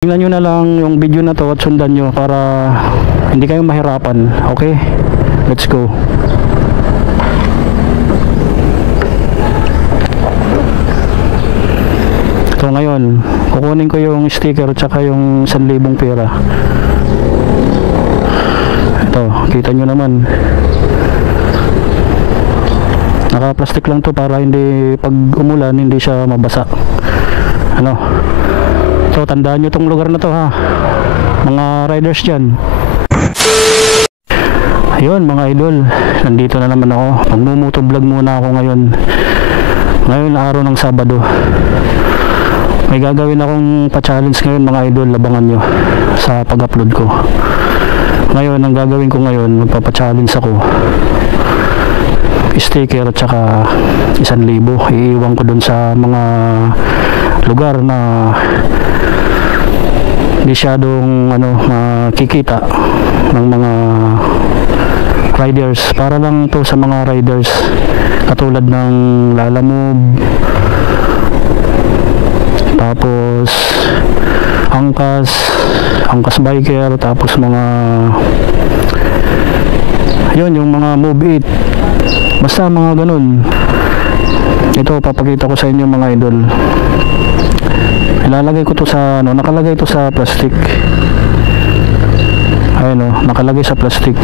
Tingnan nyo na lang yung video na to at sundan nyo para hindi kayong mahirapan. Okay? Let's go. So ngayon, kukunin ko yung sticker tsaka yung 1,000 pera. Ito, kita nyo naman. Naka-plastic lang to para hindi pag umulan hindi siya mabasa. Ano? So tandaan nyo tong lugar na to ha, mga riders dyan. Ayun mga idol, nandito na naman ako. Magmumotovlog muna ako ngayon. Ngayon araw ng Sabado. May gagawin akong pa-challenge ngayon mga idol, labangan nyo sa pag-upload ko. Ngayon ang gagawin ko ngayon, magpapa-challenge ako. Sticker at saka 1,000. Iiwan ko dun sa mga lugar na masyadong makikita ng mga riders, para lang to sa mga riders katulad ng Lalamove, tapos angkas biker, tapos mga yun, yung mga Move It, basta mga ganun. Ito papakita ko sa inyo mga idol. Ilalagay ko to sa nakalagay to sa plastic. Ayun nakalagay sa plastic.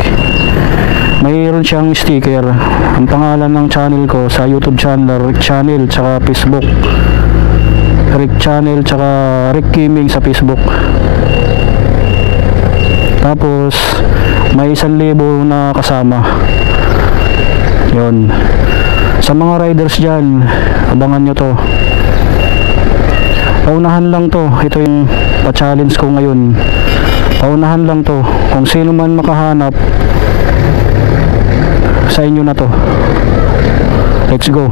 Mayroon siyang sticker. Ang pangalan ng channel ko sa YouTube channel, Rick Channel, tsaka Facebook. Rick Channel, tsaka Rick Kiming sa Facebook. Tapos may 1,000 na kasama. Yun. Sa mga riders dyan, abangan nyo to. Paunahan lang to. Ito yung pa-challenge ko ngayon. Paunahan lang to. Kung sino man makahanap, sa inyo na to. Let's go.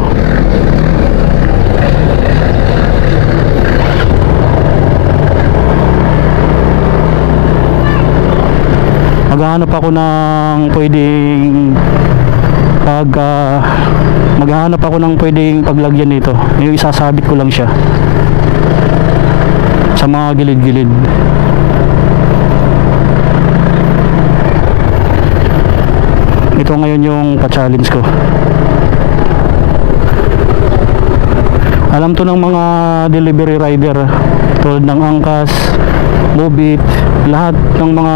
Maghahanap ako ng pwedeng maghahanap ako ng pwedeng paglagyan nito. Yung isasabit ko lang siya sa mga gilid-gilid. Ito ngayon yung pa-challenge ko. Alam to ng mga delivery rider tulad ng Angkas, Move It, lahat ng mga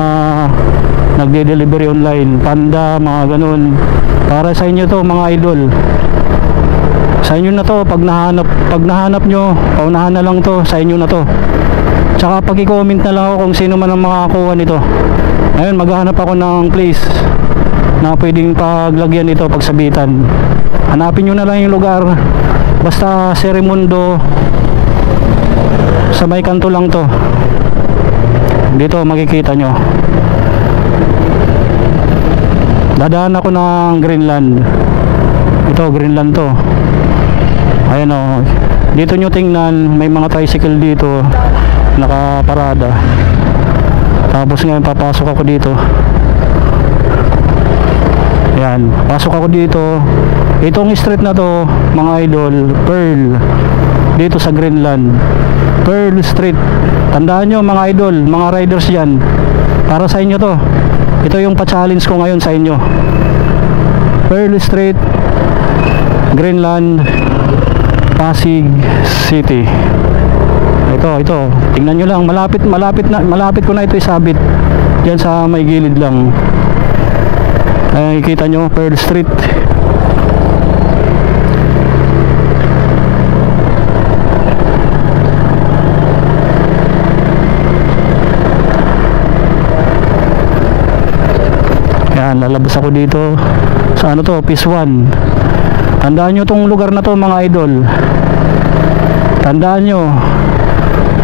nagde-delivery online, Panda, mga ganun. Para sa inyo to mga idol. Sa inyo na to, pag nahanap nyo, paunahan na lang to, sa inyo na to. Tsaka pag i-comment na lang ako kung sino man ang makakuha nito. Ngayon maghahanap ako ng place na pwedeng paglagyan ito, pagsabitan. Hanapin nyo na lang yung lugar. Basta Serimundo, sa may kanto lang to. Dito makikita nyo. Dadaan ako ng Greenland. Ito Greenland to. Ayan o. Dito nyo tingnan, may mga tricycle dito nakaparada. Tapos ngayon papasok ako dito. Ayan, pasok ako dito. Itong street na to mga idol, Pearl, dito sa Greenland, Pearl Street. Tandaan nyo mga idol, mga riders dyan, para sa inyo to. Ito yung pa-challenge ko ngayon sa inyo. Pearl Street, Greenland, Pasig City. Ito, tingnan nyo lang, malapit ko na ito isabit. Diyan sa may gilid lang. Ay, kita nyo, Pearl Street. Yan, lalabas ako dito sa Phase 1. Tandaan nyo tong lugar na to mga idol. Tandaan nyo,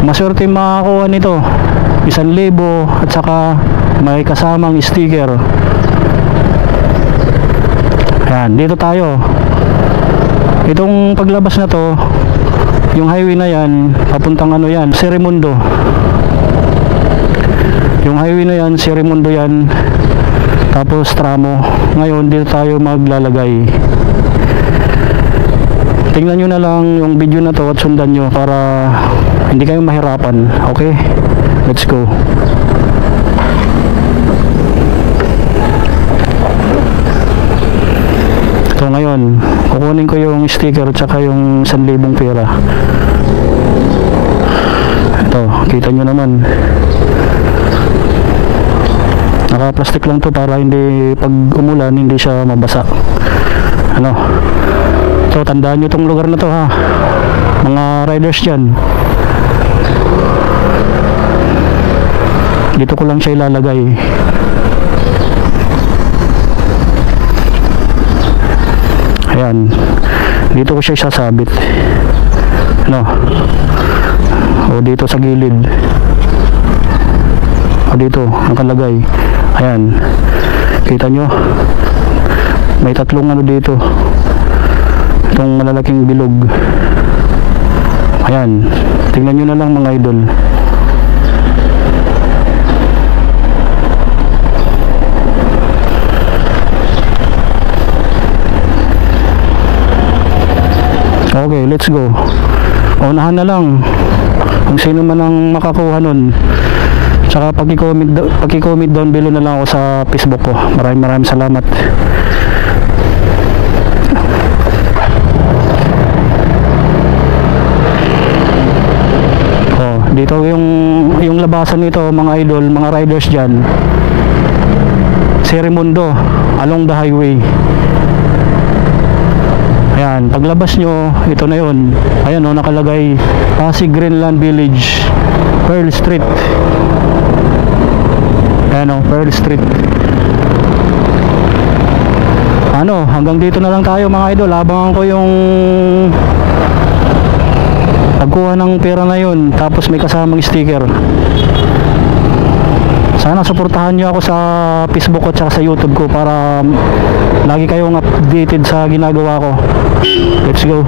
maswerte makakuha nito 1,000 at saka may kasamang sticker. Yan, dito tayo. Itong paglabas na to, yung highway na yan, papuntang Serimundo. Yung highway na yan, Serimundo yan. Tapos tramo. Ngayon dito tayo maglalagay. Tingnan nyo na lang yung video na to at sundan nyo para hindi kayong mahirapan. Okay? Let's go. So ngayon, kukunin ko yung sticker tsaka yung 1,000 pera. Ito, kita nyo naman. Naka-plastic lang to para hindi, pag umulan, hindi siya mabasa. Ano? So, tandaan nyo tong lugar na to ha. Mga riders dyan. Dito ko lang siya ilalagay. Ayan, dito ko siya isasabit, no? O dito sa gilid, o dito nakalagay. Ayan, kita nyo may tatlong ano dito, itong malalaking bilog. Ayan, tingnan nyo na lang mga idol. Okay, let's go. Unahan na lang kung sino man ang makakuha nun. Tsaka paki-comment down below na lang ako sa Facebook ko. Maraming salamat. Oh, dito yung labasan nito mga idol, mga riders dyan. Serimundo along the highway. Ayan, paglabas nyo, ito na yun. Ayan o, nakalagay Pasig Greenland Village, Pearl Street. Ayan o, Pearl Street. Ano, hanggang dito na lang tayo mga idol. Abangan ko yung pagkuha ng pera na yun, tapos may kasamang sticker. Sana suportahan nyo ako sa Facebook ko at sa YouTube ko para lagi kayong updated sa ginagawa ko. Let's go.